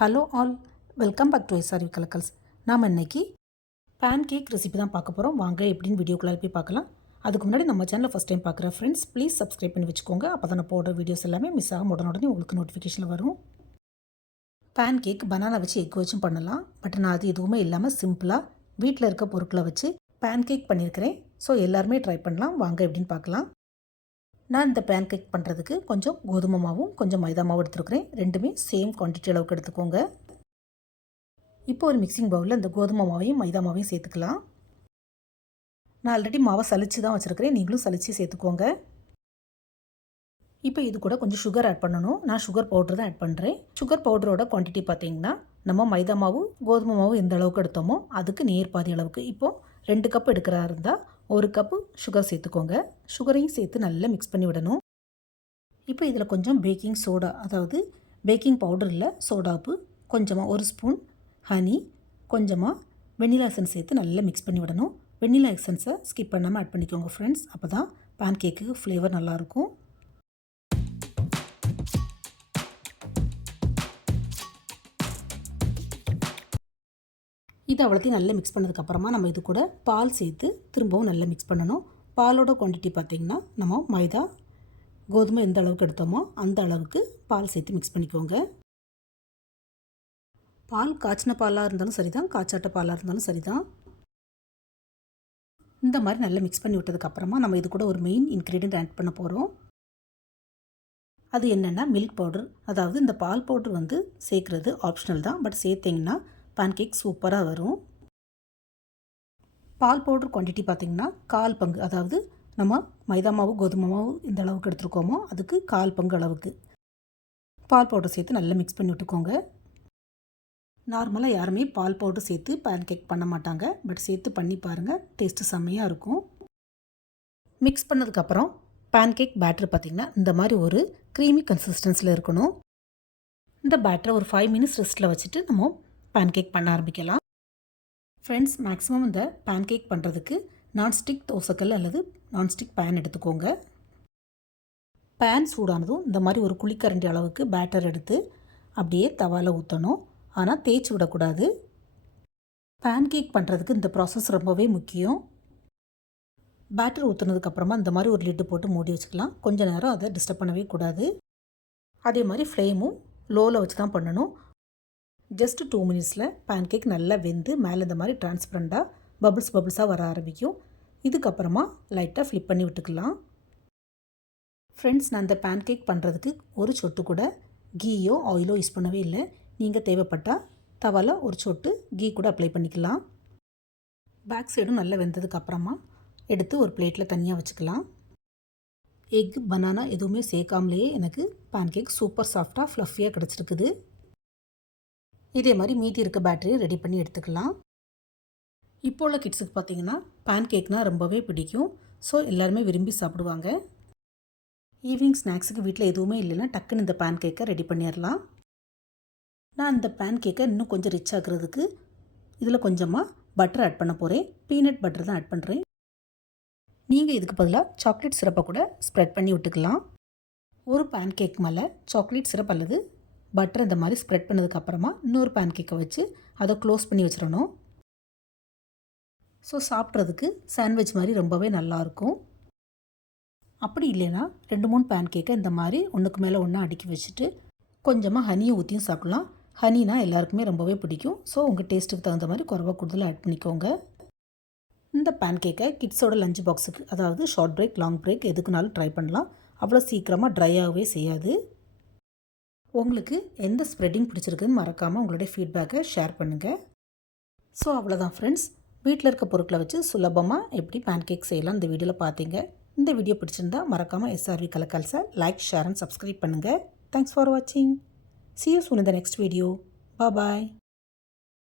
Hello all, welcome back to SRV Kalakkals. நாம் இன்றைக்கி pan cake recipe தான் பார்க்க போகிறோம். வாங்க எப்படின்னு வீடியோக்குள்ளே போய் பார்க்கலாம். அதுக்கு முன்னாடி நம்ம சேனலை ஃபஸ்ட் டைம் பார்க்குற ஃப்ரெண்ட்ஸ் ப்ளீஸ் சப்ஸ்கிரைப் பண்ணி வச்சுக்கோங்க. அப்போ தான் நான் போடுற வீடியோஸ் எல்லாமே மிஸ் ஆகும் உடனே உங்களுக்கு நோட்டிஃபிகேஷன் வரும். பேன் கேக் பனானா வச்சு எக் வச்சும் பண்ணலாம். பட் நான் அது எதுவுமே இல்லாமல் சிம்பிளாக வீட்டில் இருக்க பொருட்களை வச்சு பேன் கேக் பண்ணியிருக்கிறேன். ஸோ எல்லாருமே ட்ரை பண்ணலாம். வாங்க எப்படின்னு பார்க்கலாம். நான் இந்த பேன் கேக் பண்ணுறதுக்கு கொஞ்சம் கோதுமை மாவும் கொஞ்சம் மைதா மாவும் எடுத்துருக்கிறேன். ரெண்டுமே சேம் குவான்டிட்டி அளவுக்கு எடுத்துக்கோங்க. இப்போ ஒரு மிக்சிங் பவுலில் இந்த கோதுமை மாவையும் மைதா மாவையும் சேர்த்துக்கலாம். நான் ஆல்ரெடி மாவை சலிச்சு தான் வச்சுருக்கிறேன். நீங்களும் சலிச்சு சேர்த்துக்கோங்க. இப்போ இது கூட கொஞ்சம் சுகர் ஆட் பண்ணணும். நான் சுகர் பவுட்ரு தான் ஆட் பண்ணுறேன். சுகர் பவுடரோட குவான்டிட்டி பார்த்திங்கன்னா நம்ம மைதா மாவு கோதுமை மாவு எந்த அளவுக்கு எடுத்தோமோ அதுக்கு நேர் பாதி அளவுக்கு. இப்போது 2 கப் எடுக்கிறா இருந்தால் 1 கப்பு சுகர் சேர்த்துக்கோங்க. சுகரையும் சேர்த்து நல்லா மிக்ஸ் பண்ணி விடணும். இப்போ இதில் கொஞ்சம் பேக்கிங் சோடா, அதாவது பேக்கிங் பவுடர் இல்லை சோடாப்பு, கொஞ்சமாக 1 ஸ்பூன் ஹனி, கொஞ்சமாக வெண்ணிலா எசன்ஸ் சேர்த்து நல்லா மிக்ஸ் பண்ணி விடணும். வெண்ணிலா எசன்ஸை ஸ்கிப் பண்ணாமல் ஆட் பண்ணிக்கோங்க ஃப்ரெண்ட்ஸ். அப்போ தான் பேன் கேக்கு ஃப்ளேவர் நல்லாயிருக்கும். இது அவ்வளோத்தையும் நல்லா மிக்ஸ் பண்ணதுக்கப்புறமா நம்ம இது கூட பால் சேர்த்து திரும்பவும் நல்லா மிக்ஸ் பண்ணணும். பாலோட குவான்டிட்டி பார்த்திங்கன்னா நம்ம மைதா கோதுமை எந்த அளவுக்கு எடுத்தோமோ அந்த அளவுக்கு பால் சேர்த்து மிக்ஸ் பண்ணிக்கோங்க. பால் காய்ச்சின பாலாக இருந்தாலும் சரி தான், காய்ச்சாட்ட பாலாக இருந்தாலும் சரி தான். இந்த மாதிரி நல்லா மிக்ஸ் பண்ணி விட்டதுக்கப்புறமா நம்ம இது கூட ஒரு மெயின் இன்க்ரீடியன்ட் ஆட் பண்ண போகிறோம். அது என்னென்னா மில்க் பவுடர். அதாவது இந்த பால் பவுடர் சேர்க்குறது ஆப்ஷனல் தான், பட் சேர்த்திங்கன்னா பேன் கேக் சூப்பராக வரும். பால் பவுடர் குவான்டிட்டி பார்த்திங்கன்னா 1/4 பங்கு, அதாவது நம்ம மைதா மாவு கோதுமை மாவு இந்த அளவுக்கு எடுத்துருக்கோமோ அதுக்கு 1/4 பங்கு அளவுக்கு பால் பவுடர் சேர்த்து நல்லா மிக்ஸ் பண்ணி விட்டுக்கோங்க. நார்மலாக யாருமே பால் பவுடர் சேர்த்து பேன் கேக் பண்ண மாட்டாங்க, பட் சேர்த்து பண்ணி பாருங்கள், டேஸ்ட்டு செம்மையாக இருக்கும். மிக்ஸ் பண்ணதுக்கப்புறம் பேன் கேக் பேட்டர் பார்த்திங்கன்னா இந்த மாதிரி ஒரு க்ரீமி கன்சிஸ்டன்சியில் இருக்கணும். இந்த பேட்டரை ஒரு 5 மினிட்ஸ் ரெஸ்ட்டில் வச்சுட்டு நம்ம பேன் கேக் பண்ண ஆரம்பிக்கலாம். ஃப்ரெண்ட்ஸ், மேக்ஸிமம் இந்த பேன் கேக் பண்ணுறதுக்கு நான்ஸ்டிக் தோசைக்கல் அல்லது நான்ஸ்டிக் பேன் எடுத்துக்கோங்க. பேன் சூடானதும் இந்த மாதிரி ஒரு குழிக்கரண்டி அளவுக்கு பேட்டர் எடுத்து அப்படியே தவாவில் ஊற்றணும். ஆனால் தேய்ச்சி விடக்கூடாது. பேன் கேக் பண்ணுறதுக்கு இந்த ப்ராசஸ் ரொம்பவே முக்கியம். பேட்டர் ஊற்றுனதுக்கப்புறமா இந்த மாதிரி ஒரு லிட்டு போட்டு மூடி வச்சுக்கலாம். கொஞ்சம் நேரம் அதை டிஸ்டர்ப் பண்ணவே கூடாது. அதே மாதிரி ஃப்ளேமும் லோவில் வச்சு தான் பண்ணணும். ஜஸ்ட் 2 மினிட்ஸில் பேன் கேக் நல்லா வெந்து மேலே இந்த மாதிரி டிரான்ஸ்பரண்ட்டாக பபுள்ஸாக வர ஆரம்பிக்கும். இதுக்கப்புறமா லைட்டாக ஃப்ளிப் பண்ணி விட்டுக்கலாம். ஃப்ரெண்ட்ஸ், நான் இந்த பேன் கேக் பண்ணுறதுக்கு ஒரு சொட்டு கூட கீயோ ஆயிலோ யூஸ் பண்ணவே இல்லை. நீங்கள் தேவைப்பட்டால் தவாவில் ஒரு சொட்டு கீ கூட அப்ளை பண்ணிக்கலாம். பேக் சைடும் நல்லா வெந்ததுக்கப்புறமா எடுத்து ஒரு பிளேட்டில் தனியாக வச்சுக்கலாம். எக் பனானா எதுவுமே சேர்க்காமலேயே எனக்கு பேன் கேக் சூப்பர் சாஃப்டாக ஃப்ளஃபியாக கிடச்சிருக்குது. இதே மாதிரி மீதி இருக்க பேட்டரியை ரெடி பண்ணி எடுத்துக்கலாம். இப்போ உள்ள கிட்ஸுக்கு பார்த்திங்கன்னா பேன் கேக்னால் ரொம்பவே பிடிக்கும். ஸோ எல்லாருமே விரும்பி சாப்பிடுவாங்க. ஈவினிங் ஸ்நாக்ஸுக்கு வீட்டில் எதுவுமே இல்லைன்னா டக்குன்னு இந்த பேன் கேக்கை ரெடி பண்ணிடலாம். நான் இந்த பேன் கேக்கை இன்னும் கொஞ்சம் ரிச் ஆகிறதுக்கு இதில் கொஞ்சமாக பட்டர் ஆட் பண்ண போகிறேன். பீனட் பட்டர் தான் ஆட் பண்ணுறேன். நீங்கள் இதுக்கு பதிலாக சாக்லேட் சிரப்பை கூட ஸ்ப்ரெட் பண்ணி விட்டுக்கலாம். ஒரு பேன் கேக் மேலே சாக்லேட் சிரப் அல்லது பட்டர் இந்த மாதிரி ஸ்ப்ரெட் பண்ணதுக்கப்புறமா இன்னொரு பேன் கேக்கை வச்சு அதை க்ளோஸ் பண்ணி வச்சிடணும். ஸோ சாப்பிட்றதுக்கு சாண்ட்விச் மாதிரி ரொம்பவே நல்லாயிருக்கும். அப்படி இல்லைன்னா 2-3 பேன் கேக்கை இந்த மாதிரி ஒன்றுக்கு மேலே ஒன்றா அடுக்கி வச்சுட்டு கொஞ்சமாக ஹனியை ஊற்றியும் சாப்பிட்லாம். ஹனினா எல்லாருக்குமே ரொம்பவே பிடிக்கும். ஸோ உங்கள் டேஸ்ட்டுக்கு தகுந்த மாதிரி குறைவா கூடுதலாக ஆட் பண்ணிக்கோங்க. இந்த பேன் கேக்கை கிட்ஸோட லஞ்ச் பாக்ஸுக்கு, அதாவது ஷார்ட் பிரேக் லாங் பிரேக் எதுக்குனாலும் ட்ரை பண்ணலாம். அவ்வளோ சீக்கிரமாக ட்ரை ஆகவே செய்யாது. உங்களுக்கு எந்த ஸ்ப்ரெட்டிங் பிடிச்சிருக்குன்னு மறக்காமல் உங்களுடைய ஃபீட்பேக்கை ஷேர் பண்ணுங்கள். ஸோ அவ்வளோதான் ஃப்ரெண்ட்ஸ், வீட்டில் இருக்க பொருட்களை வச்சு சுலபமாக எப்படி பேன் கேக் செய்யலாம் இந்த வீடியோவில் பார்த்தீங்க. இந்த வீடியோ பிடிச்சிருந்தா மறக்காமல் SRV கலக்கல்ஸை லைக், ஷேர் அண்ட் சப்ஸ்கிரைப் பண்ணுங்கள். தேங்க்ஸ் ஃபார் வாட்சிங். See you soon in the next video. Bye bye.